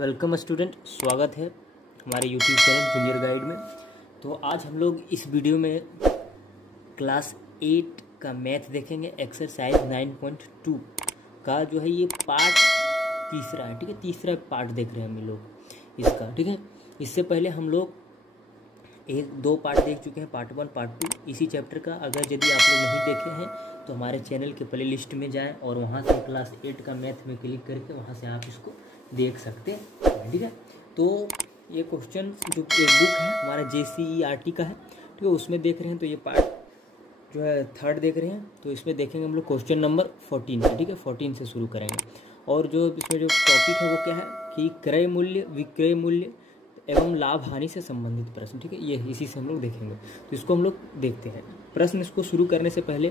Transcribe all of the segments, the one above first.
Welcome student, स्वागत है हमारे यूट्यूब चैनल जूनियर गाइड में। तो आज हम लोग इस वीडियो में क्लास 8 का मैथ देखेंगे। एक्सरसाइज 9.2 का जो है ये पार्ट तीसरा है। ठीक है, तीसरा पार्ट देख रहे हैं हम लोग इसका। ठीक है, इससे पहले हम लोग दो पार्ट देख चुके हैं, पार्ट 1 पार्ट 2 इसी चैप्टर का। अगर यदि आप लोग नहीं देखे हैं तो हमारे चैनल के प्ले लिस्ट में जाएं और वहाँ से क्लास 8 का मैथ में क्लिक करके वहाँ से आप इसको देख सकते हैं। ठीक है, तो ये क्वेश्चन जो बुक है हमारा JCERT का है, ठीक है, उसमें देख रहे हैं। तो ये पार्ट जो है थर्ड देख रहे हैं, तो इसमें देखेंगे हम लोग क्वेश्चन नंबर 14 से। ठीक है, 14 से शुरू करेंगे। और जो इसमें जो टॉपिक है वो क्या है कि क्रय मूल्य, विक्रय मूल्य एवं लाभ हानि से संबंधित प्रश्न। ठीक है, ये इसी से हम लोग देखेंगे। तो इसको हम लोग देखते हैं। प्रश्न इसको शुरू करने से पहले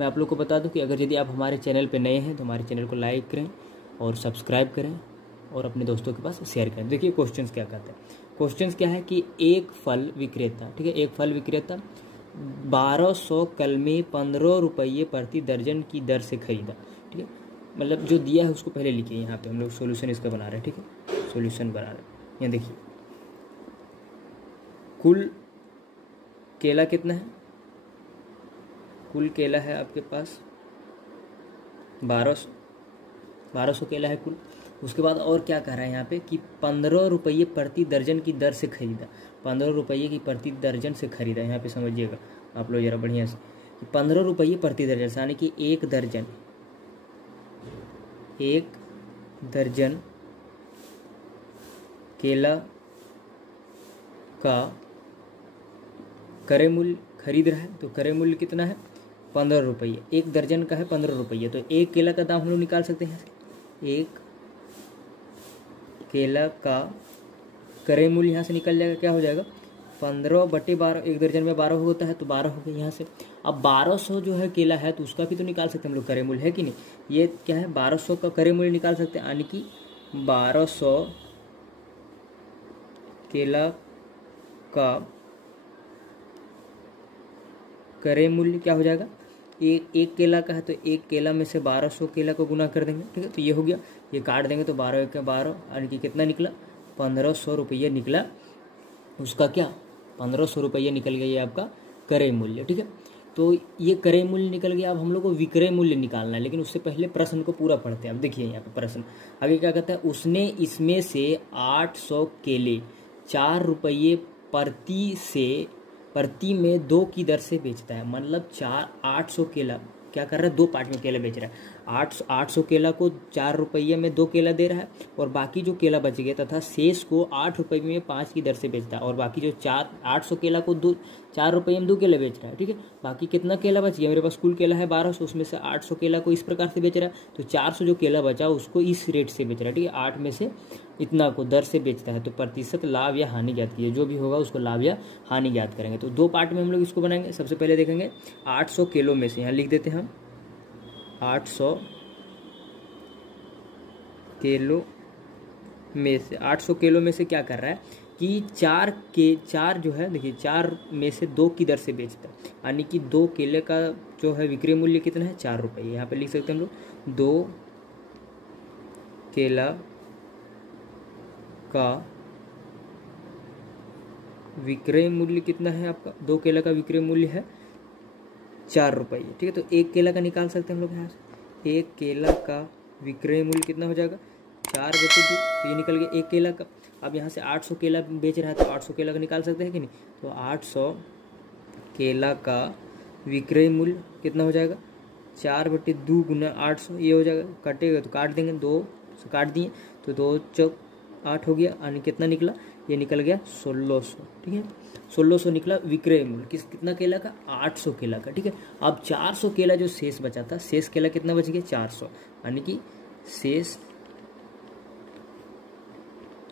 मैं आप लोग को बता दूं कि अगर यदि आप हमारे चैनल पर नए हैं तो हमारे चैनल को लाइक करें और सब्सक्राइब करें और अपने दोस्तों के पास शेयर करें। देखिए क्वेश्चंस क्या कहते हैं। क्वेश्चंस क्या है कि एक फल विक्रेता, ठीक है, एक फल विक्रेता 1200 कलमे 15 रुपये प्रति दर्जन की दर से खरीदा। ठीक है, मतलब जो दिया है उसको पहले लिखिए। यहाँ पे हम लोग सॉल्यूशन इसका बना रहे हैं। ठीक है, सॉल्यूशन बना रहे हैं। यहाँ देखिए कुल केला कितना है। कुल केला है आपके पास 1200 केला है कुल। उसके बाद और क्या कह रहा है यहाँ पे कि 15 रुपये प्रति दर्जन की दर से खरीदा। 15 रुपये की प्रति दर्जन से खरीदा। यहाँ पे समझिएगा आप लोग जरा बढ़िया से कि 15 रुपये प्रति दर्जन, यानी कि एक दर्जन केला का क्रय मूल्य खरीद रहा है। तो क्रय मूल्य कितना है 15 रुपये। एक दर्जन का है 15 रुपये, तो एक केला का दाम हम लोग निकाल सकते हैं। एक केला का क्रय मूल्य यहाँ से निकल जाएगा। क्या हो जाएगा 15/12। एक दर्जन में 12 होता है तो 12 हो गया यहाँ से। अब 1200 जो है केला है तो उसका भी तो निकाल सकते हैं हम लोग क्रय मूल्य, है कि नहीं। ये क्या है 1200 का क्रय मूल्य निकाल सकते हैं, यानी कि 1200 केला का क्रय मूल्य क्या हो जाएगा। एक केला का है तो एक केला में से 1200 केला को गुना कर देंगे। ठीक है, तो ये हो गया। ये काट देंगे तो 12 × 12, यानी कि कितना निकला 1500 रुपये निकला। उसका क्या 1500 रुपये निकल गया ये आपका क्रय मूल्य। ठीक है, तो ये क्रय मूल्य निकल गया। अब हम लोग को विक्रय मूल्य निकालना है, लेकिन उससे पहले प्रश्न को पूरा पढ़ते हैं। अब देखिए यहाँ पे प्रश्न आगे क्या कहता है। उसने इसमें से 800 केले 4 रुपये प्रति में 2 की दर से बेचता है। मतलब 800 केला क्या कर रहा है, 2 पार्ट में केला बेच रहा है। 800 केला को 4 रुपये में 2 केला दे रहा है, और बाकी जो केला बच गया तथा शेष को 8 रुपये में 5 की दर से बेचता है। और बाकी जो 800 केला को 4 रुपये में 2 केला बेच रहा है। ठीक है, बाकी कितना केला बच गया, मेरे पास कुल केला है 1200, उसमें से 800 केला को इस प्रकार से बेच रहा है, तो 400 जो केला बचा उसको इस रेट से बेच रहा है। ठीक है, 8 में से इतना को दर से बेचता है। तो प्रतिशत लाभ या हानि ज्ञात कीजिए। जो भी होगा उसको लाभ या हानि ज्ञात करेंगे। तो 2 पार्ट में हम लोग इसको बनाएंगे। सबसे पहले देखेंगे 800 किलो में से, यहाँ लिख देते हैं हम 800 किलो में से। 800 किलो में से क्या कर रहा है कि 4 जो है, देखिए 4 में से 2 की दर से बेचता है, यानी कि 2 केले का जो है विक्रय मूल्य कितना है 4 रुपये। यहाँ पे लिख सकते हैं हम लोग 2 केला का विक्रय मूल्य कितना है आपका। 2 केला का विक्रय मूल्य है 4 रुपये। ठीक है, तो एक केला का निकाल सकते हैं हम लोग यहाँ से। एक केला का विक्रय मूल्य कितना हो जाएगा 4/2, तो ये निकल गया एक केला का। अब यहाँ से 800 केला बेच रहा है तो 800 केला का निकाल सकते हैं कि नहीं। तो 800 केला का विक्रय मूल्य कितना हो जाएगा 4/2 × 800, ये हो जाएगा। कटेगा तो काट देंगे, 2 से काट दिए तो 2 चौक 8 हो गया, यानी कितना निकला, ये निकल गया 1600। ठीक है, 1600 निकला विक्रय मूल्य कितना केला का 800 केला का। ठीक है, अब 400 केला जो शेष बचा था, शेष केला कितना बच गया 400, यानी कि शेष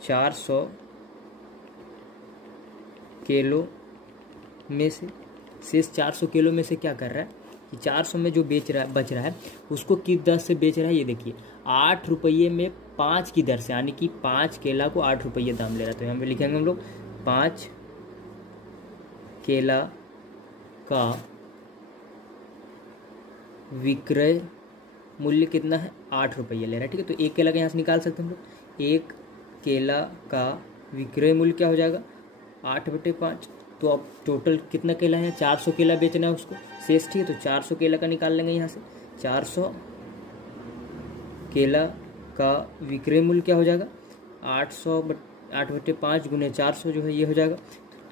400 किलो में से, शेष 400 किलो में से क्या कर रहा है कि 400 में जो बच रहा है उसको किस दर से बेच रहा है। ये देखिए 8 रुपये में 5 की दर से, यानी कि 5 केला को 8 रुपये दाम ले रहा है। तो यहाँ पे लिखेंगे हम लोग 5 केला का विक्रय मूल्य कितना है 8 रुपये ले रहा है। ठीक है, तो एक केला का यहाँ से निकाल सकते हैं हम लोग। एक केला का विक्रय मूल्य क्या हो जाएगा 8/5। तो अब टोटल कितना केला है 400 केला बेचना है उसको शेष, ठीक है। तो 400 केला का निकाल लेंगे यहाँ से, 400 केला का विक्रय मूल्य क्या हो जाएगा 8/5 गुने 400 जो है ये हो जाएगा,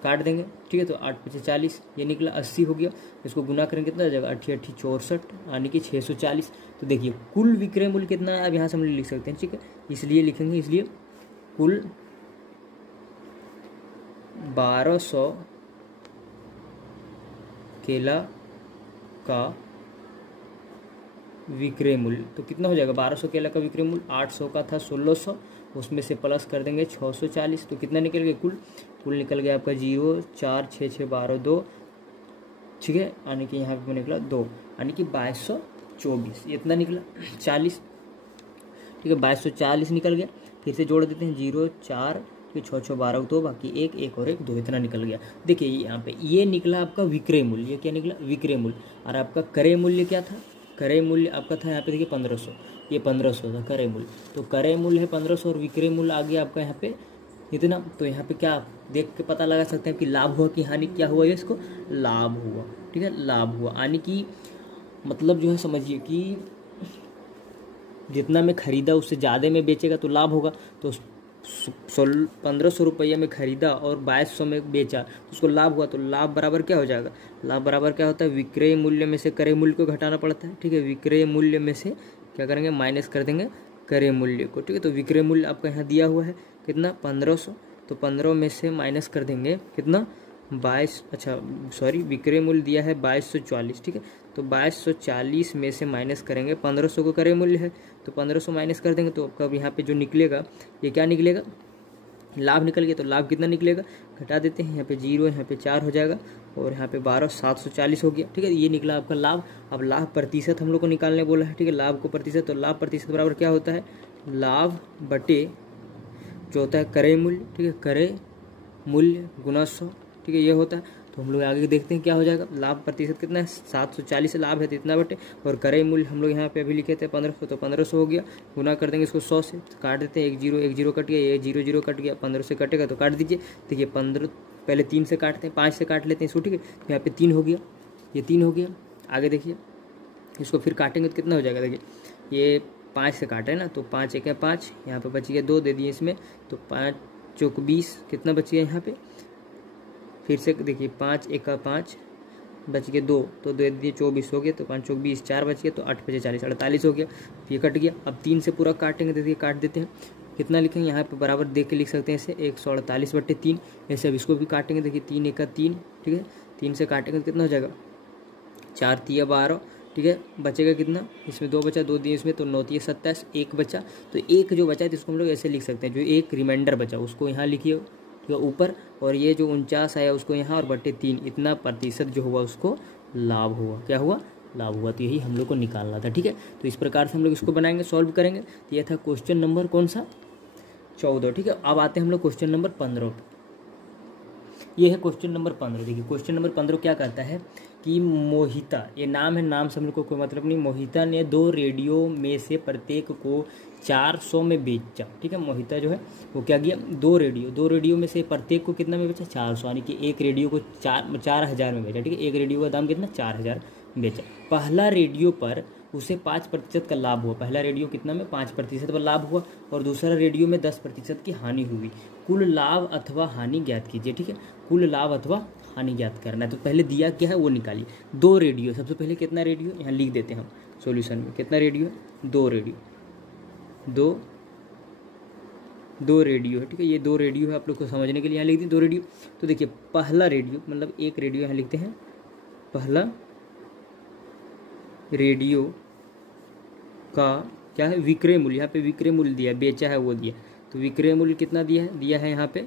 काट देंगे, ठीक है। तो 8×5 = 40, ये निकला 80 हो गया। इसको गुना करेंगे कितना आ जाएगा 8×8 = 64 यानी कि 640। तो देखिए कुल विक्रय मूल्य कितना है, अब यहाँ से हम लिख सकते हैं, ठीक है। इसलिए लिखेंगे, इसलिए कुल 1200 केला का विक्रय मूल्य। तो कितना हो जाएगा 1200 केला का विक्रय मूल्य, 800 का था 1600, उसमें से प्लस कर देंगे 640। तो कितना निकल गया कुल निकल गया आपका 0 4 6 6 12 2, ठीक है। यानी कि यहाँ पे निकला 2, यानी कि 2224, इतना निकला 40, ठीक है। 2240 निकल गया। फिर से जोड़ देते हैं 0 4 6 6 12 2, बाकी 1 1 और 1 2, इतना निकल गया। देखिए यहाँ पे ये निकला आपका विक्रय मूल्य, ये क्या निकला विक्रय मूल्य। और आपका क्रय मूल्य क्या था, क्रय मूल्य आपका था यहाँ पे देखिए 1500, ये 1500 था क्रय मूल्य। तो क्रय मूल्य है 1500 और विक्रय मूल्य आ गया आपका यहाँ पे इतना। तो यहाँ पे क्या देख के पता लगा सकते हैं कि लाभ हुआ कि हानि, क्या हुआ, ये इसको लाभ हुआ, ठीक है, लाभ हुआ। यानी कि मतलब जो है समझिए कि जितना में खरीदा उससे ज़्यादा में बेचेगा तो लाभ होगा। तो 1500 रुपये में खरीदा और 2200 में बेचा तो उसको लाभ हुआ। तो लाभ बराबर क्या हो जाएगा, लाभ बराबर क्या होता है विक्रय मूल्य में से क्रय मूल्य को घटाना पड़ता है, ठीक है। विक्रय मूल्य में से क्या करेंगे माइनस कर देंगे क्रय मूल्य को, ठीक है। तो विक्रय मूल्य आपका यहाँ दिया हुआ है कितना 1500, तो 15 में से माइनस कर देंगे कितना 22, अच्छा सॉरी विक्रय मूल्य दिया है 2240, ठीक है। तो 2240 में से माइनस करेंगे 1500 को क्रय मूल्य है, तो 1500 माइनस कर देंगे तो आपका यहाँ पे जो निकलेगा ये क्या निकलेगा लाभ निकल गया। तो लाभ कितना निकलेगा घटा देते हैं, यहाँ पे 0 यहाँ पे 4 हो जाएगा और यहाँ पे 12 740 हो गया, ठीक है। ये निकला आपका लाभ। अब लाभ प्रतिशत हम लोग को निकालने बोला है, ठीक है, लाभ को प्रतिशत। तो लाभ प्रतिशत बराबर क्या होता है लाभ बटे जो होता है क्रय मूल्य, ठीक है, क्रय मूल्य गुना 100, ठीक है, ये होता है। तो हम लोग आगे देखते हैं क्या हो जाएगा। लाभ प्रतिशत कितना है 740 लाभ है तो इतना बटे, और क्रय मूल्य हम लोग यहाँ पे अभी लिखे थे 1500, तो 1500 हो गया, गुना कर देंगे इसको 100 से, तो काट देते हैं 1 0 कट गया, ये 0 0 कट गया, 15 से कटेगा तो काट दीजिए। देखिए 15 पहले 3 से काटते हैं, 5 से काट लेते हैं इसको, ठीक है। यहाँ पे 3 हो गया, ये 3 हो गया। आगे देखिए इसको फिर काटेंगे तो कितना हो जाएगा, देखिए ये 5 से काटे ना, तो 5 1 है 5, यहाँ पे बच गया 2 दे दिए इसमें, तो 5 चौक 20 कितना बच गया यहाँ पे, फिर से देखिए 5 1 का 5 बच गए 2, तो दे दिए 24 हो गया, तो 5 चौक 20 4 बच गया, तो 8 5 40 48 हो गया, ये कट गया। अब 3 से पूरा काटेंगे, देखिए काट देते हैं, कितना लिखेंगे यहाँ पे बराबर देख के लिख सकते हैं इसे 148/3, ऐसे अब इसको भी काटेंगे, देखिए 3 1 का 3, ठीक है, 3 से काटेंगे तो कितना हो जाएगा 4 3 12, ठीक है। बचेगा कितना, इसमें 2 बचा, 2 दिए इसमें, तो 9 3 27, 1 बचा, तो 1 जो बचा है तो इसको हम लोग ऐसे लिख सकते हैं, जो एक रिमाइंडर बचा उसको यहाँ लिखिए तो ऊपर, और ये जो 49 आया उसको यहाँ, और बटे 3 इतना प्रतिशत जो हुआ उसको लाभ हुआ, क्या हुआ लाभ हुआ। तो यही हम लोग को निकालना था, ठीक है। तो इस प्रकार से हम लोग इसको बनाएंगे, सॉल्व करेंगे। तो ये था क्वेश्चन नंबर कौन सा 14, ठीक है। अब आते हैं हम लोग क्वेश्चन नंबर 15 पे। ये है क्वेश्चन नंबर 15। देखिए क्वेश्चन नंबर 15 क्या करता है कि मोहिता, ये नाम है, नाम से हम लोग को कोई मतलब नहीं, मोहिता ने 2 रेडियो में से प्रत्येक को 400 में बेचा, ठीक है। मोहिता जो है वो क्या किया 2 रेडियो में से प्रत्येक को कितना में बेचा 400, यानी कि एक रेडियो को 4000 में बेचा, ठीक है। एक रेडियो का दाम कितना 4000 बेचा। पहला रेडियो पर उसे 5% का लाभ हुआ, पहला रेडियो कितना में 5% पर लाभ हुआ, और दूसरा रेडियो में 10% की हानि हुई। कुल लाभ अथवा हानि ज्ञात कीजिए, ठीक है। कुल लाभ अथवा हानि ज्ञात करना है। तो पहले दिया क्या है वो निकालिए। 2 रेडियो, सबसे पहले कितना रेडियो यहाँ लिख देते हैं हम सॉल्यूशन में, कितना रेडियो है 2 रेडियो, 2 रेडियो है, ठीक है। ये 2 रेडियो है, आप लोग को समझने के लिए यहाँ लिख दी 2 रेडियो। तो देखिए पहला रेडियो मतलब एक रेडियो यहाँ लिखते हैं, पहला रेडियो का क्या है विक्रय मूल्य, यहाँ पे विक्रय मूल्य दिया, बेचा है वो दिया, तो विक्रय मूल्य कितना दिया है यहाँ पे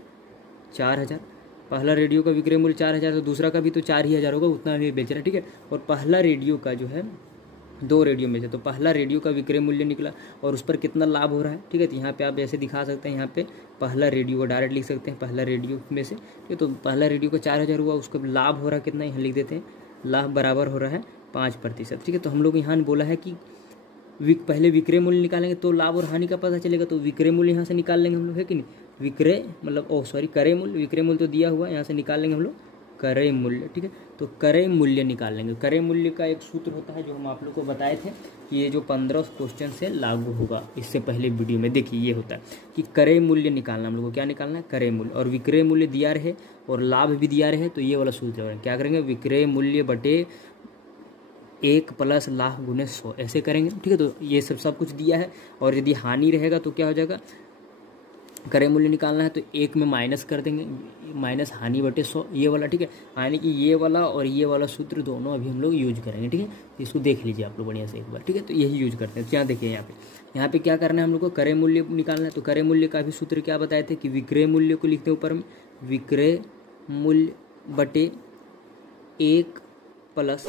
4000। पहला रेडियो का विक्रय मूल्य 4000, तो दूसरा का भी तो 4000 होगा, उतना ही बेच रहा है, ठीक है। और पहला रेडियो का जो है 2 रेडियो में से, तो पहला रेडियो का विक्रय मूल्य निकला और उस पर कितना लाभ हो रहा है, ठीक है। तो यहाँ पे आप ऐसे दिखा सकते हैं, यहाँ पे पहला रेडियो को डायरेक्ट लिख सकते हैं, पहला रेडियो में से, ठीक है। तो पहला रेडियो का 4000 हुआ, उसका लाभ हो रहा है कितना, यहाँ लिख देते हैं, लाभ बराबर हो रहा है 5%, ठीक है। तो हम लोग यहाँ बोला है कि पहले विक्रय मूल्य निकालेंगे तो लाभ और हानि का पता चलेगा, तो विक्रय मूल्य यहाँ से निकाल लेंगे हम लोग, है कि नहीं। विक्रय मतलब क्रय मूल्य, विक्रय मूल्य तो दिया हुआ है, यहाँ से निकाल लेंगे हम लोग क्रय मूल्य, ठीक है। तो क्रय मूल्य निकाल लेंगे। क्रय मूल्य का एक सूत्र होता है जो हम आप लोग को बताए थे कि ये जो 15 क्वेश्चन से लागू होगा इससे पहले वीडियो में, देखिए ये होता है कि क्रय मूल्य निकालना, हम लोग को क्या निकालना है, क्रय मूल्य। और विक्रय मूल्य दिया रहे और लाभ भी दिया रहे तो ये वाला सूत्र है, क्या करेंगे, विक्रय मूल्य बटे 1 प्लस लाभ गुने 100, ऐसे करेंगे, ठीक है। तो ये सब कुछ दिया है। और यदि हानि रहेगा तो क्या हो जाएगा, क्रय मूल्य निकालना है तो 1 में माइनस कर देंगे, माइनस हानि बटे 100 ये वाला, ठीक है। यानी कि ये वाला और ये वाला सूत्र दोनों अभी हम लोग यूज करेंगे, ठीक है। तो इसको देख लीजिए आप लोग बढ़िया से एक बार, ठीक है। तो यही यूज करते हैं। क्या देखिए यहाँ पे क्या करना है हम लोग को, क्रय मूल्य निकालना है। तो क्रय मूल्य का भी सूत्र क्या बताए थे कि विक्रय मूल्य को लिखते हैं ऊपर में, विक्रय मूल्य बटे 1 प्लस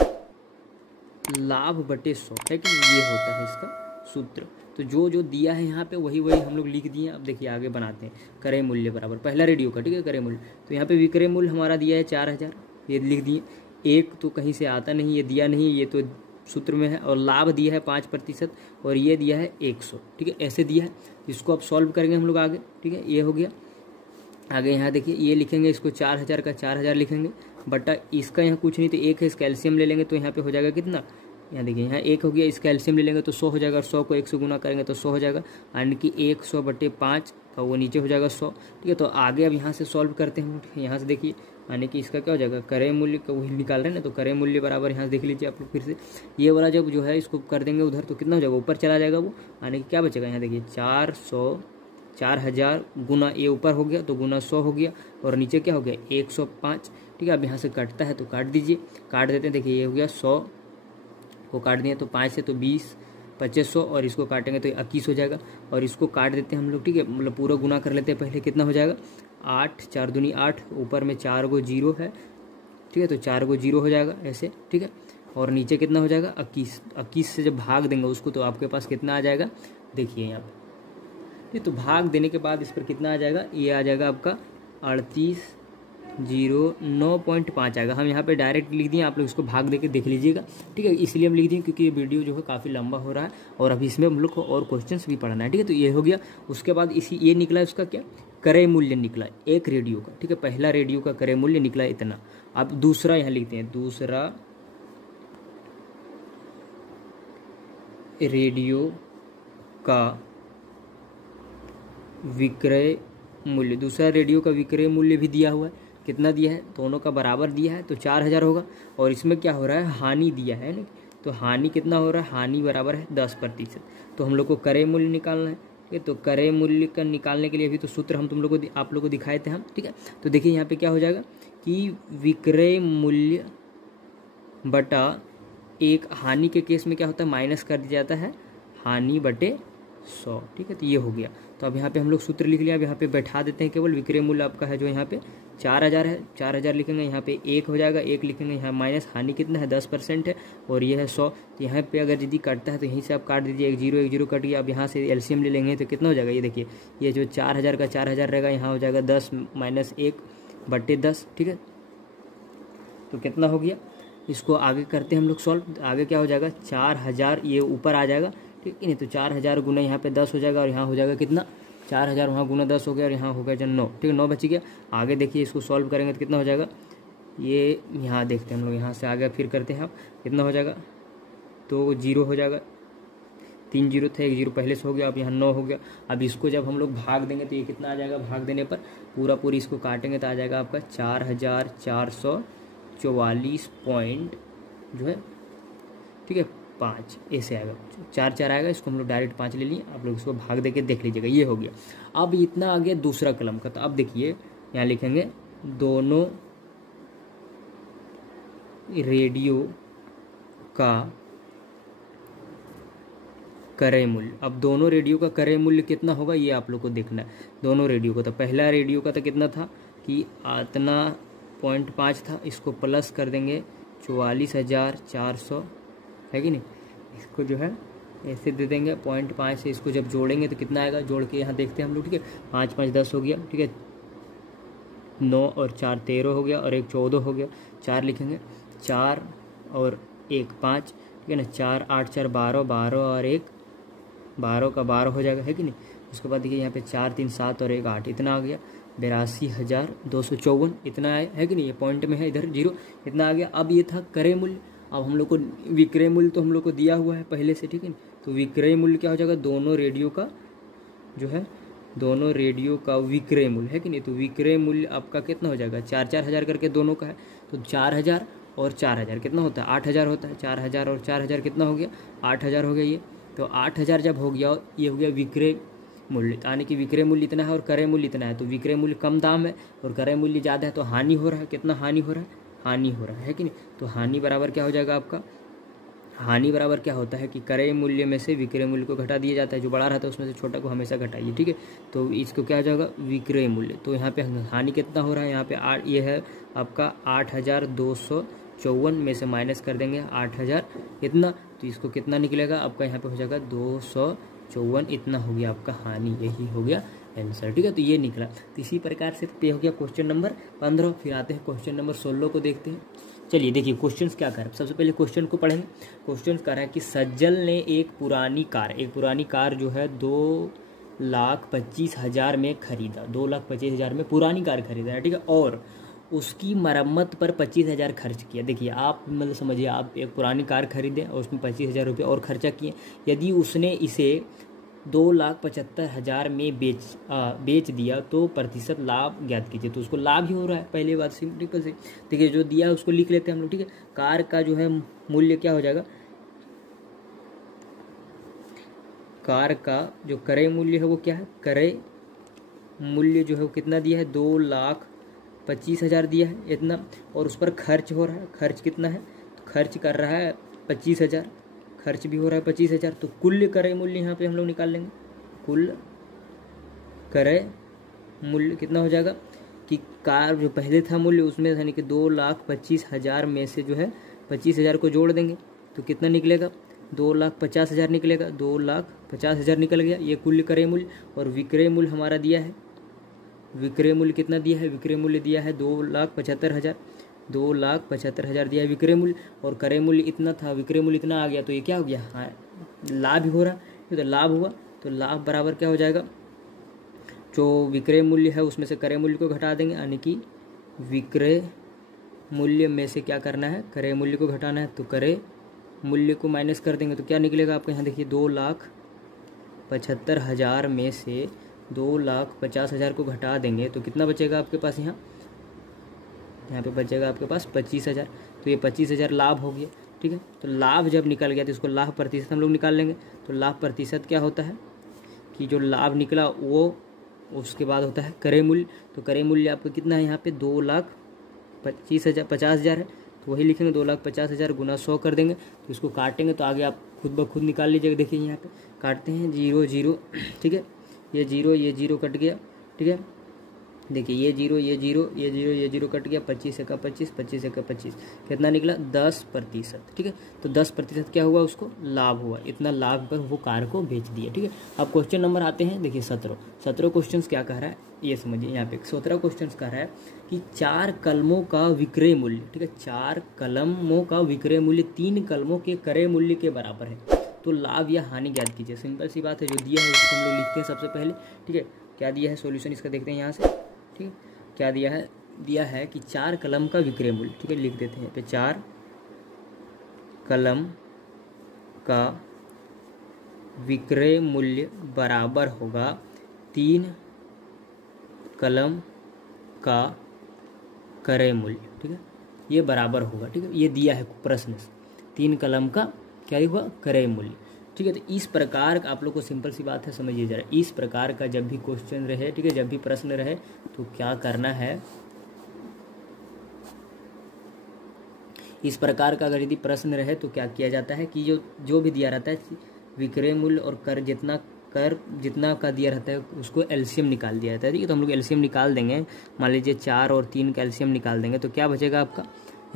लाभ बटे 100, है कि ये होता है इसका सूत्र। तो जो दिया है यहाँ पे वही हम लोग लिख दिए। अब देखिए आगे बनाते हैं, क्रय मूल्य बराबर पहला रेडियो का, ठीक है, क्रय मूल्य। तो यहाँ पे विक्रय मूल्य हमारा दिया है 4000, ये लिख दिए। 1 तो कहीं से आता नहीं, ये दिया नहीं, ये तो सूत्र में है। और लाभ दिया है 5% और ये दिया है 100, ठीक है, ऐसे दिया है। इसको अब सॉल्व करेंगे हम लोग आगे, ठीक है। ये हो गया। आगे यहाँ देखिए ये लिखेंगे, इसको 4000 का 4000 लिखेंगे बटा इसका यहाँ कुछ नहीं तो 1 है, इसका एलसीएम ले लेंगे तो यहाँ पे हो जाएगा कितना, यहाँ देखिए यहाँ 1 हो गया, इसका एलसीएम ले लेंगे तो 100 हो जाएगा। और 100 को 1 से गुना करेंगे तो 100 हो जाएगा, यानी कि 100 बटे 5 का वो नीचे हो जाएगा 100, ठीक है। तो आगे अब यहाँ से सॉल्व करते हैं हम, यहाँ से देखिए, यानी कि इसका क्या हो जाएगा, क्रय मूल्य का वही निकाल रहे हैं ना, तो क्रय मूल्य बराबर यहाँ से देख लीजिए आप लोग फिर से, ये वाला जब जो है इसको कर देंगे उधर तो कितना हो जाएगा, ऊपर चला जाएगा वो, यानी कि क्या बचेगा, यहाँ देखिए 4000 गुना ये ऊपर हो गया तो गुना 100 हो गया, और नीचे क्या हो गया 105, ठीक है। अब यहाँ से कटता है तो काट दीजिए, काट देते हैं, देखिए ये हो गया 100 को काट दिए तो 5 से तो 20, 2500 और इसको काटेंगे तो 21 हो जाएगा। और इसको काट देते हैं हम लोग, ठीक है, मतलब पूरा गुना कर लेते हैं पहले, कितना हो जाएगा 8, 4 दूनी 8, ऊपर में 4 गो 0 है, ठीक है, तो 4 गो 0 हो जाएगा ऐसे, ठीक है। और नीचे कितना हो जाएगा 21 से जब भाग देंगे उसको तो आपके पास कितना आ जाएगा, देखिए यहाँ पे, ठीक। तो भाग देने के बाद इस पर कितना आ जाएगा, ये आ जाएगा आपका 3809.5 आएगा। हम यहाँ पे डायरेक्ट लिख दिए, आप लोग इसको भाग देके देख लीजिएगा, ठीक है। इसलिए हम लिख दिए क्योंकि ये वीडियो जो है काफ़ी लंबा हो रहा है और अभी इसमें हम लोग को और क्वेश्चंस भी पढ़ना है, ठीक है। तो ये हो गया। उसके बाद ये निकला उसका क्या, क्रय मूल्य निकला एक रेडियो का, ठीक है। पहला रेडियो का क्रय मूल्य निकला इतना। अब दूसरा यहाँ लिखते हैं, दूसरा रेडियो का विक्रय मूल्य, दूसरा रेडियो का विक्रय मूल्य भी दिया हुआ है, कितना दिया है, दोनों का बराबर दिया है तो 4000 होगा। और इसमें क्या हो रहा है, हानि दिया है ना, तो हानि कितना हो रहा है, हानि बराबर है 10%। तो हम लोग को क्रय मूल्य निकालना है, ठीक है। तो क्रय मूल्य का निकालने के लिए अभी तो सूत्र हम आप लोग को दिखाए थे हम, ठीक है। तो देखिए यहाँ पे क्या हो जाएगा कि विक्रय मूल्य बटा 1, हानि के केस में क्या होता है माइनस कर दिया जाता है, हानि बटे 100, ठीक है। तो ये हो गया। तो अब यहाँ पे हम लोग सूत्र लिख लिया। अब यहाँ पे बैठा देते हैं केवल, विक्रय मूल्य आपका है जो यहाँ पे 4000 है, 4000 लिखेंगे, यहाँ पे 1 हो जाएगा, 1 लिखेंगे, यहाँ माइनस हानि कितना है 10% है और ये है 100। तो यहाँ पे अगर यदि कटता है तो यहीं से आप काट दीजिए, 1 0 कट गया। अब यहाँ से एलसीएम ले लेंगे तो कितना हो जाएगा, ये देखिए, ये जो 4000 का 4000 रहेगा, यहाँ हो जाएगा 10 माइनस 1 बटे 10, ठीक है। तो कितना हो गया, इसको आगे करते हैं हम लोग सॉल्व। आगे क्या हो जाएगा, 4000 ये ऊपर आ जाएगा, ठीक है। नहीं तो 4000 गुना यहाँ पे 10 हो जाएगा और यहाँ हो जाएगा कितना, 4000 वहाँ गुना 10 हो गया और यहाँ हो गया जो 9, ठीक है, 9 बच गया। आगे देखिए इसको सॉल्व करेंगे तो कितना हो जाएगा, ये यहाँ देखते हैं हम लोग, यहाँ से आगे फिर करते हैं, आप कितना हो जाएगा, तो 0 हो जाएगा, 3 0 थे, 1 0 पहले से हो गया, अब यहाँ 9 हो गया। अब इसको जब हम लोग भाग देंगे तो ये कितना आ जाएगा, भाग देने पर पूरी इसको काटेंगे तो आ जाएगा आपका 4444 पॉइंट जो है, ठीक है, 5 ऐसे आएगा, 4 4 आएगा, इसको हम लोग डायरेक्ट 5 ले लिए। आप लोग इसको भाग देके देख लीजिएगा, ये हो गया। अब इतना आ गया दूसरा कलम का। तो अब देखिए यहाँ लिखेंगे दोनों रेडियो का क्रय मूल्य। अब दोनों रेडियो का क्रय मूल्य कितना होगा ये आप लोग को देखना है। दोनों रेडियो का, तो पहला रेडियो का तो कितना था कि इतना 0.5 था, इसको प्लस कर देंगे 44400, है कि नहीं। इसको जो है ऐसे दे देंगे 0.5 से, इसको जब जोड़ेंगे तो कितना आएगा, जोड़ के यहाँ देखते हैं हम लोग, ठीक है। 5 5 10 हो गया, ठीक है, 9 और 4 13 हो गया और 1 14 हो गया। 4 लिखेंगे, 4 और 1 5, ठीक है ना, 4 8 4 12 12 और 1 12 का 12 हो जाएगा, है कि नहीं। उसके बाद देखिए यहाँ पे 4 3 7 और 1 8, इतना आ गया 82,254, इतना है कि नहीं। ये पॉइंट में है, इधर जीरो, इतना आ गया। अब ये था क्रय मूल्य। अब हम लोग को विक्रय मूल्य तो हम लोग को दिया हुआ है पहले से, ठीक है। तो विक्रय मूल्य क्या हो जाएगा, दोनों रेडियो का जो है, दोनों रेडियो का विक्रय मूल्य, है कि नहीं। तो विक्रय मूल्य आपका कितना हो जाएगा, 4-4 हज़ार करके दोनों का है। तो 4,000 और 4,000 कितना होता है, 8,000 होता है। 4,000 और 4,000 कितना हो गया, 8,000 हो गया ये। तो 8,000 जब हो गया, ये हो गया विक्रय मूल्य, यानी कि विक्रय मूल्य इतना है और क्रय मूल्य इतना है। तो विक्रय मूल्य कम दाम है और क्रय मूल्य ज़्यादा है, तो हानि हो रहा है। कितना हानि हो रहा है, हानि हो रहा है कि नहीं। तो हानि बराबर क्या हो जाएगा आपका, हानि बराबर क्या होता है कि क्रय मूल्य में से विक्रय मूल्य को घटा दिया जाता है। जो बड़ा रहता है उसमें से छोटा को हमेशा घटाइए, ठीक है। तो इसको क्या हो जाएगा, विक्रय मूल्य। तो यहाँ पे हानि कितना हो रहा है, यहाँ पे ये है आपका 8,254 में से माइनस कर देंगे 8,000 इतना, तो इसको कितना निकलेगा आपका, यहाँ पे हो जाएगा 254, इतना हो गया आपका हानि। यही हो गया आंसर, ठीक है। तो ये निकला। तो इसी प्रकार से पे हो गया क्वेश्चन नंबर 15। फिर आते हैं क्वेश्चन नंबर 16 को देखते हैं। चलिए देखिए क्वेश्चंस क्या कर रहे हैं। सबसे पहले क्वेश्चन को पढ़ेंगे। क्वेश्चन कह रहा है कि सज्जल ने एक पुरानी कार जो है 2,25,000 में खरीदा, 2,25,000 में पुरानी कार खरीदा है, ठीक है। और उसकी मरम्मत पर 25,000 खर्च किया। देखिए आप मतलब समझिए, आप एक पुरानी कार खरीदें और उसमें 25,000 रुपये और खर्चा किए। यदि उसने इसे 2,75,000 में बेच दिया तो प्रतिशत लाभ ज्ञात कीजिए। तो उसको लाभ ही हो रहा है, पहले बात सिंपल से। देखिए जो दिया है उसको लिख लेते हैं हम लोग, ठीक है। कार का जो है मूल्य क्या हो जाएगा, कार का जो क्रय मूल्य है वो क्या है, क्रय मूल्य जो है वो कितना दिया है, 2,25,000 दिया है इतना। और उस पर खर्च हो रहा है, खर्च कितना है, तो खर्च कर रहा है 25,000, खर्च भी हो रहा है 25,000। तो कुल क्रय मूल्य यहाँ पे हम लोग निकाल लेंगे। कुल क्रय मूल्य कितना हो जाएगा कि कार जो पहले था मूल्य उसमें यानी कि 2,25,000 में से जो है 25,000 को जोड़ देंगे तो कितना निकलेगा, 2,50,000 निकलेगा। 2,50,000 निकल गया, ये कुल क्रय मूल्य। और विक्रय मूल्य हमारा दिया है, विक्रय मूल्य कितना दिया है, विक्रय मूल्य दिया है 2,75,000, 2,75,000 दिया है विक्रय मूल्य। और क्रय मूल्य इतना था, विक्रय मूल्य इतना आ गया, तो ये क्या हो गया, हाँ लाभ ही हो रहा है, तो लाभ हुआ। तो लाभ बराबर क्या हो जाएगा, जो विक्रय मूल्य है उसमें से क्रय मूल्य को घटा देंगे, यानी कि विक्रय मूल्य में से क्या करना है, क्रय मूल्य को घटाना है। तो क्रय मूल्य को माइनस कर देंगे तो क्या निकलेगा आपका, यहाँ देखिए 2,75,000 में से 2,50,000 को घटा देंगे तो कितना बचेगा आपके पास, यहाँ पे बचेगा आपके पास 25,000। तो ये 25,000 लाभ हो गया, ठीक है। तो लाभ जब निकल गया तो इसको लाभ प्रतिशत हम लोग निकाल लेंगे। तो लाभ प्रतिशत क्या होता है कि जो लाभ निकला वो उसके बाद होता है क्रय मूल्य। तो क्रय मूल्य आपका कितना है, यहाँ पे 2,50,000 है, तो वही लिखेंगे 2,50,000 गुना 100 कर देंगे। तो इसको काटेंगे तो आगे आप खुद ब खुद निकाल लीजिएगा। देखिए यहाँ पे काटते हैं 0 0, ठीक है। ये 0 कट गया, ठीक है। देखिए ये 0 ये 0 ये 0 ये 0 कट गया, 25 का 25 25 का 25 कितना निकला, 10%, ठीक है। तो 10% क्या हुआ, उसको लाभ हुआ, इतना लाभ पर वो कार को बेच दिया, ठीक है। अब क्वेश्चन नंबर आते हैं, देखिए 17 क्वेश्चन क्या कह रहा है ये समझिए। यहाँ पे 17 क्वेश्चन कह रहा है कि 4 कलमों का विक्रय मूल्य, ठीक है, 4 कलमों का विक्रय मूल्य 3 कलमों के क्रय मूल्य के बराबर है, तो लाभ या हानि ज्ञात कीजिए। सिंपल सी बात है, जो दिया है उसको हम लोग लिखते हैं सबसे पहले, ठीक है। क्या दिया है सॉल्यूशन इसका देखते हैं यहाँ से, ठीक है। क्या दिया है कि 4 कलम का विक्रय मूल्य, ठीक है, लिख देते हैं यहाँ पे 4 कलम का विक्रय मूल्य बराबर होगा 3 कलम का क्रय मूल्य, ठीक है, ये बराबर होगा, ठीक है। ये दिया है प्रश्न से 3 कलम का क्या हुआ, क्रय मूल्य, ठीक है। तो इस प्रकार आप लोग को सिंपल सी बात है, समझिए जरा, इस प्रकार का जब भी क्वेश्चन रहे, ठीक है, जब भी प्रश्न रहे तो क्या करना है, इस प्रकार का अगर यदि प्रश्न रहे तो क्या किया जाता है कि जो भी दिया रहता है विक्रय मूल्य और कर जितना का दिया रहता है उसको एलसीएम निकाल दिया जाता है, ठीक है। तो हम लोग एलसीएम निकाल देंगे, मान लीजिए 4 और 3 का एलसीएम निकाल देंगे तो क्या बचेगा आपका,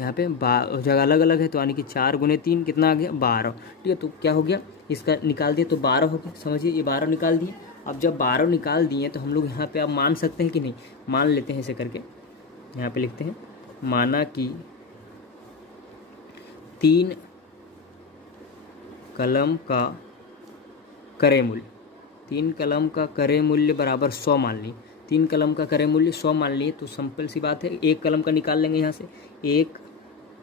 यहाँ पे जगह अलग अलग है तो यानी कि 4 गुने 3 कितना आ गया, 12, ठीक है। तो क्या हो गया, इसका निकाल दिए तो 12 हो गया, समझिए ये 12 निकाल दिए। अब जब 12 निकाल दिए तो हम लोग यहाँ पे अब मान सकते हैं कि नहीं, मान लेते हैं ऐसे करके, यहाँ पे लिखते हैं, माना कि 3 कलम का क्रय मूल्य, 3 कलम का क्रय मूल्य बराबर 100 मान लिए। 3 कलम का क्रय मूल्य 100 मान लिए तो सिंपल सी बात है, 1 कलम का निकाल लेंगे यहाँ से। 1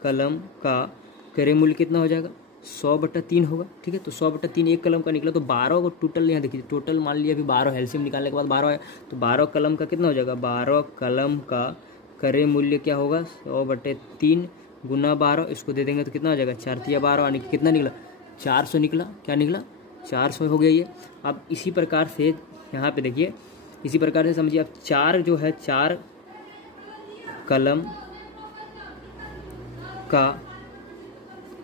कलम का क्रय मूल्य कितना हो जाएगा, 100/3 होगा। ठीक है, तो 100/3 1 कलम का निकला तो 12 को टोटल, यहाँ देखिए टोटल मान लिया, अभी 12 एलसीएम निकालने के बाद 12 है, तो 12 कलम का कितना हो जाएगा, 12 कलम का क्रय मूल्य क्या होगा, 100/3 गुना 12, इसको दे देंगे तो कितना हो जाएगा, 4×3=12, यानी कि कितना निकला, 400 निकला। क्या निकला, 400 हो गया ये। अब इसी प्रकार से यहाँ पे देखिए, इसी प्रकार से समझिए, अब 4 जो है, 4 कलम का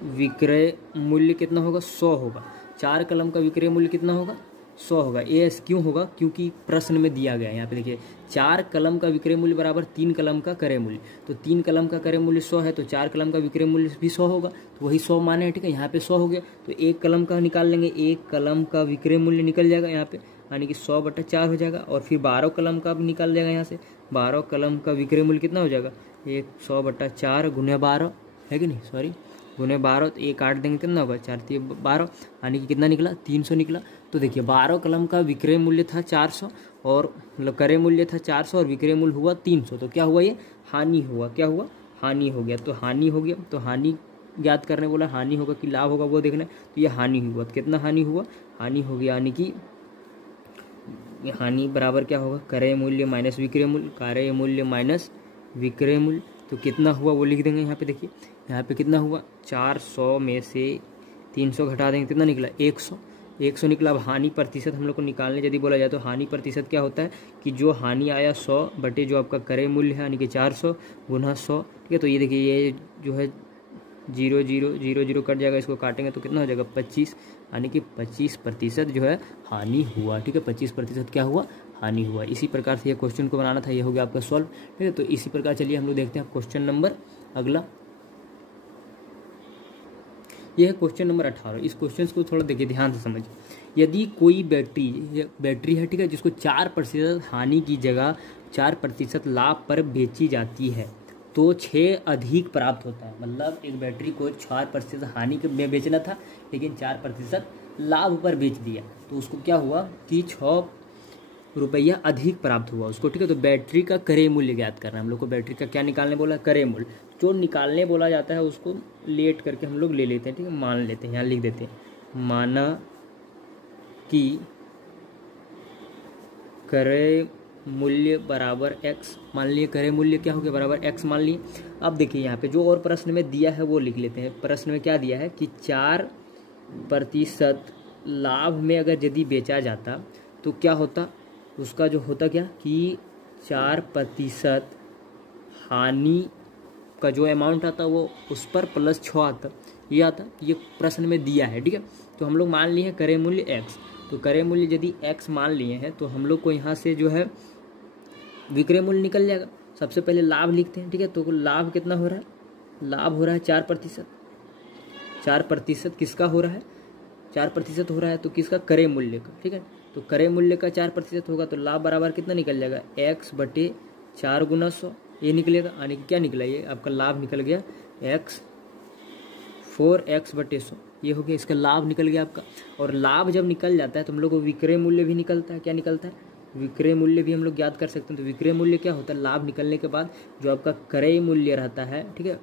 विक्रय मूल्य कितना होगा, 100 होगा। 4 कलम का विक्रय मूल्य कितना होगा, 100 होगा। ये क्यों होगा, क्योंकि प्रश्न में दिया गया है। यहाँ पे देखिए 4 कलम का विक्रय मूल्य बराबर 3 कलम का क्रय मूल्य, तो 3 कलम का क्रय मूल्य 100 है, तो 4 कलम का विक्रय मूल्य भी 100 होगा, तो वही 100 माने हैं। ठीक है, यहाँ पे 100 हो गया, तो 1 कलम का निकाल लेंगे, 1 कलम का विक्रय मूल्य निकल जाएगा यहाँ पे, यानी कि 100/4 हो जाएगा। और फिर 12 कलम का भी निकाल जाएगा यहाँ से, 12 कलम का विक्रय मूल्य कितना हो जाएगा, 100/4 गुने 12 है कि नहीं, सॉरी गुने 12, तो 1 काट देंगे, कितना होगा, 4×3=12, यानी कि कितना निकला, 300 निकला। तो देखिए 12 कलम का विक्रय मूल्य था 400 और क्रय मूल्य था 400 और विक्रय मूल्य हुआ 300, तो क्या हुआ, ये हानि हुआ। क्या हुआ, हानि हो गया। तो हानि हो गया, तो हानि ज्ञात करने बोला, हानि होगा कि लाभ होगा वो देखना है, तो ये हानि हुआ। तो कितना हानि हुआ, हानि हो गया, यानी कि हानि बराबर क्या होगा, क्रय मूल्य माइनस विक्रय मूल्य, क्रय मूल्य माइनस विक्रय मूल्य। तो कितना हुआ वो लिख देंगे यहाँ पे, देखिए यहाँ पे कितना हुआ, 400 में से 300 घटा देंगे, कितना निकला, 100 निकला। अब हानि प्रतिशत हम लोग को निकालने यदि बोला जाए तो हानि प्रतिशत क्या होता है कि जो हानि आया 100 बटे जो आपका क्रय मूल्य है, यानी कि 400 गुना 100। ठीक है, तो ये देखिए ये जो है 0 0 0 0 कट जाएगा, इसको काटेंगे तो कितना हो जाएगा, 25, यानी कि 25% जो है हानि हुआ। ठीक है, 25% क्या हुआ, हानि हुआ। इसी प्रकार से ये क्वेश्चन को बनाना था, ये हो गया आपका सॉल्व। ठीक है, तो इसी प्रकार चलिए हम लोग देखते हैं क्वेश्चन नंबर अगला। यह है क्वेश्चन नंबर 18। इस क्वेश्चन को थोड़ा देखिए, ध्यान से समझिए। यदि कोई बैटरी है, ठीक है, जिसको 4% हानि की जगह 4% लाभ पर बेची जाती है तो 6 अधिक प्राप्त होता है। मतलब एक बैटरी को 4% हानि में बेचना था, लेकिन 4% लाभ पर बेच दिया, तो उसको क्या हुआ कि 6 रुपया अधिक प्राप्त हुआ उसको। ठीक है, तो बैटरी का क्रय मूल्य ज्ञात करना है हम लोग को। बैटरी का क्या निकालने बोला, क्रय मूल्य। जो निकालने बोला जाता है उसको लेट करके हम लोग ले लेते हैं। ठीक है, मान लेते हैं, यहाँ लिख देते हैं, माना कि क्रय मूल्य बराबर x। मान लिए क्रय मूल्य क्या हो गया, बराबर x मान लिए। अब देखिए यहाँ पे जो और प्रश्न में दिया है वो लिख लेते हैं। प्रश्न में क्या दिया है कि 4% लाभ में अगर यदि बेचा जाता तो क्या होता, उसका जो होता क्या कि 4% हानि का जो अमाउंट आता वो उस पर प्लस 6 आता, ये आता, ये प्रश्न में दिया है। ठीक है, तो हम लोग मान लिए हैं क्रय मूल्य x। तो क्रय मूल्य यदि x मान लिए हैं तो हम लोग को यहाँ से जो है विक्रय मूल्य निकल जाएगा। सबसे पहले लाभ लिखते हैं। ठीक है, तो लाभ कितना हो रहा है, लाभ हो रहा है 4%। 4% किसका हो रहा है, 4% हो रहा है, तो किसका, क्रय मूल्य का। ठीक है, तो क्रय मूल्य का 4% होगा, तो लाभ बराबर कितना निकल जाएगा, x/4 गुना 100, ये निकलेगा। यानी कि क्या निकला, ये आपका लाभ निकल गया x 4x/100, ये हो गया, इसका लाभ निकल गया आपका। और लाभ जब निकल जाता है तो हम लोग को विक्रय मूल्य भी निकलता है। क्या निकलता है, विक्रय मूल्य भी हम लोग ज्ञात कर सकते हैं। तो विक्रय मूल्य क्या होता है, लाभ निकलने के बाद जो आपका क्रय मूल्य रहता है, ठीक है,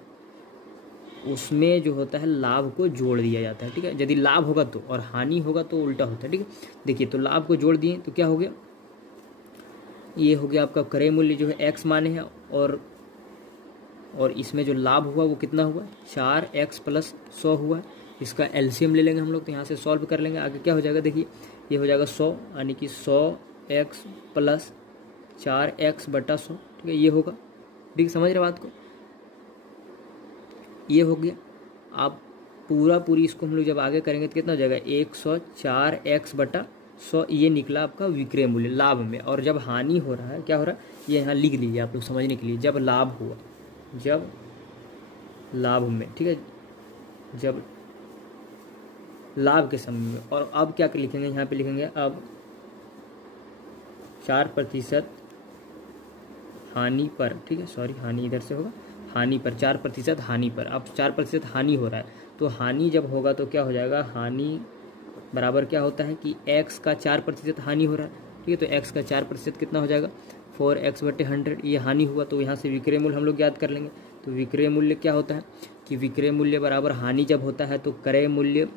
उसमें जो होता है लाभ को जोड़ दिया जाता है। ठीक है, यदि लाभ होगा तो, और हानि होगा तो उल्टा होता है। ठीक है, देखिए तो लाभ को जोड़ दिए तो क्या हो गया, ये हो गया आपका क्रय मूल्य जो है x माने हैं, और इसमें जो लाभ हुआ वो कितना हुआ, 4x + 100 हुआ है। इसका एलसीएम ले लेंगे हम लोग, तो यहाँ से सॉल्व कर लेंगे। आगे क्या हो जाएगा, देखिए ये हो जाएगा 100, यानी कि 100x + 4x/100। ठीक है, ये होगा। ठीक, समझ रहे बात को, ये हो गया। आप पूरी इसको हम लोग जब आगे करेंगे तो कितना हो जाएगा, 104x/100, ये निकला आपका विक्रय मूल्य लाभ में। और जब हानि हो रहा है, क्या हो रहा है, ये यहाँ लिख लीजिए आप लोग समझने के लिए। जब लाभ हुआ, जब लाभ में, ठीक है, जब लाभ के समय में। और अब क्या लिखेंगे, यहाँ पे लिखेंगे अब 4% हानि पर। ठीक है, सॉरी, हानि इधर से होगा, हानि पर 4% हानि पर। अब 4% हानि हो रहा है, तो हानि जब होगा तो क्या हो जाएगा, हानि बराबर क्या होता है कि x का 4% हानि हो रहा है, ठीक है। तो x का 4% कितना हो जाएगा 4x/100, ये हानि हुआ। तो यहाँ से विक्रय मूल्य हम लोग याद कर लेंगे। तो विक्रय मूल्य क्या होता है कि विक्रय मूल्य बराबर हानि जब होता है तो क्रय मूल्य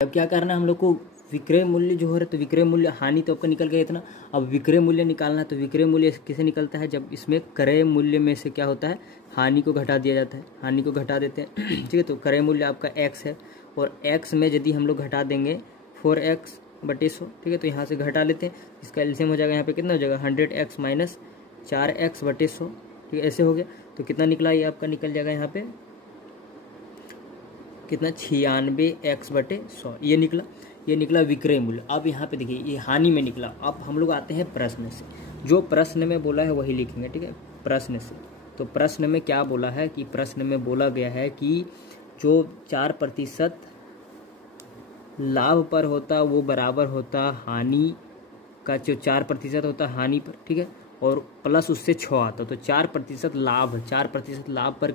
अब क्या करना है हम लोग को, विक्रय मूल्य जो हो रहा है तो विक्रय मूल्य, हानि तो आपका निकल गया इतना, अब विक्रय मूल्य निकालना है। तो विक्रय मूल्य किसे निकलता है, जब इसमें क्रय मूल्य में से क्या होता है हानि को घटा दिया जाता है, हानि को घटा देते हैं ठीक है। तो क्रय मूल्य आपका x है और x में यदि हम लोग घटा देंगे 4x/100, ठीक है। तो यहाँ से घटा लेते हैं, इसका एलसीएम हो जाएगा यहाँ पे कितना हो जाएगा 100x माइनस 4x/100, ठीक है। ऐसे हो गया तो कितना निकला, ये आपका निकल जाएगा यहाँ पे कितना 96x/100, ये निकला विक्रय मूल्य। अब यहाँ पे देखिए ये हानि में निकला। अब हम लोग आते हैं प्रश्न से, जो प्रश्न में बोला है वही लिखेंगे, ठीक है। प्रश्न से, तो प्रश्न में क्या बोला है कि प्रश्न में बोला गया है कि जो 4% लाभ पर होता वो बराबर होता हानि का जो 4% होता हानि पर, ठीक है, और प्लस उससे 6 आता। तो 4% लाभ पर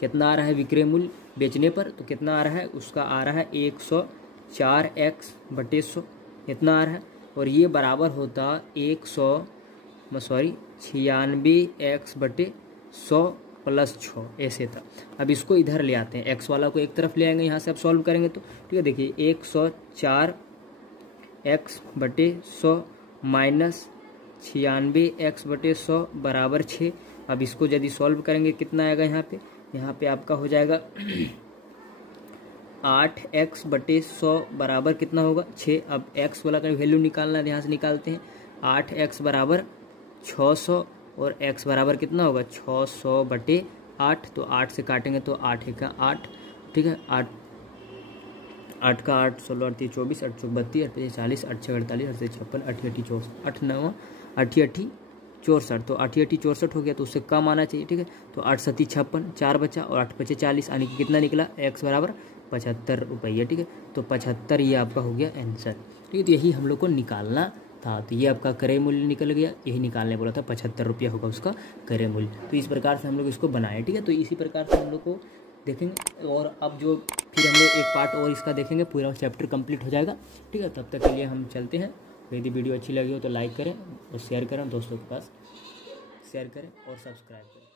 कितना आ रहा है विक्रय मूल्य बेचने पर, तो कितना आ रहा है उसका आ रहा है 104x/100, इतना आ रहा है। और ये बराबर होता 96x/100 प्लस 6, ऐसे था। अब इसको इधर ले आते हैं, x वाला को एक तरफ ले आएंगे, यहाँ से आप सॉल्व करेंगे तो ठीक है। देखिए 104x/100 माइनस 96x/100 बराबर 6। अब इसको यदि सॉल्व करेंगे कितना आएगा, यहाँ पे आपका हो जाएगा 8x/100 बराबर कितना होगा 6। अब x वाला का वैल्यू निकालना है, यहाँ से निकालते हैं। 8x बराबर 600 और x बराबर कितना होगा 600/8। तो 8 से काटेंगे तो 8 का 8, ठीक है। 8 का 8, 16 8 24, 8 चौक 32, 8 5 40, 8 6 48, 8 से 56, 8 8 64, 8 9 8 8 64। तो 8 8 64 हो गया, तो उससे कम आना चाहिए, ठीक है। तो 8 7 56, 4 बचा और 8 5 40, यानी कि कितना निकला x बराबर 75 रुपये, ठीक है। तो 75 ये आपका हो गया आंसर, ठीक है। तो यही हम लोग को निकालना था। तो ये आपका क्रय मूल्य निकल गया, यही निकालने बोला था, 75 रुपया होगा उसका क्रय मूल्य। तो इस प्रकार से हम लोग इसको बनाए, ठीक है। तो इसी प्रकार से हम लोग को देखेंगे। और अब जो फिर हम लोग एक पार्ट और इसका देखेंगे, पूरा चैप्टर कंप्लीट हो जाएगा, ठीक है। तब तक के लिए हम चलते हैं। यदि वीडियो अच्छी लगी हो तो लाइक करें और शेयर करें, दोस्तों के पास शेयर करें और सब्सक्राइब करें।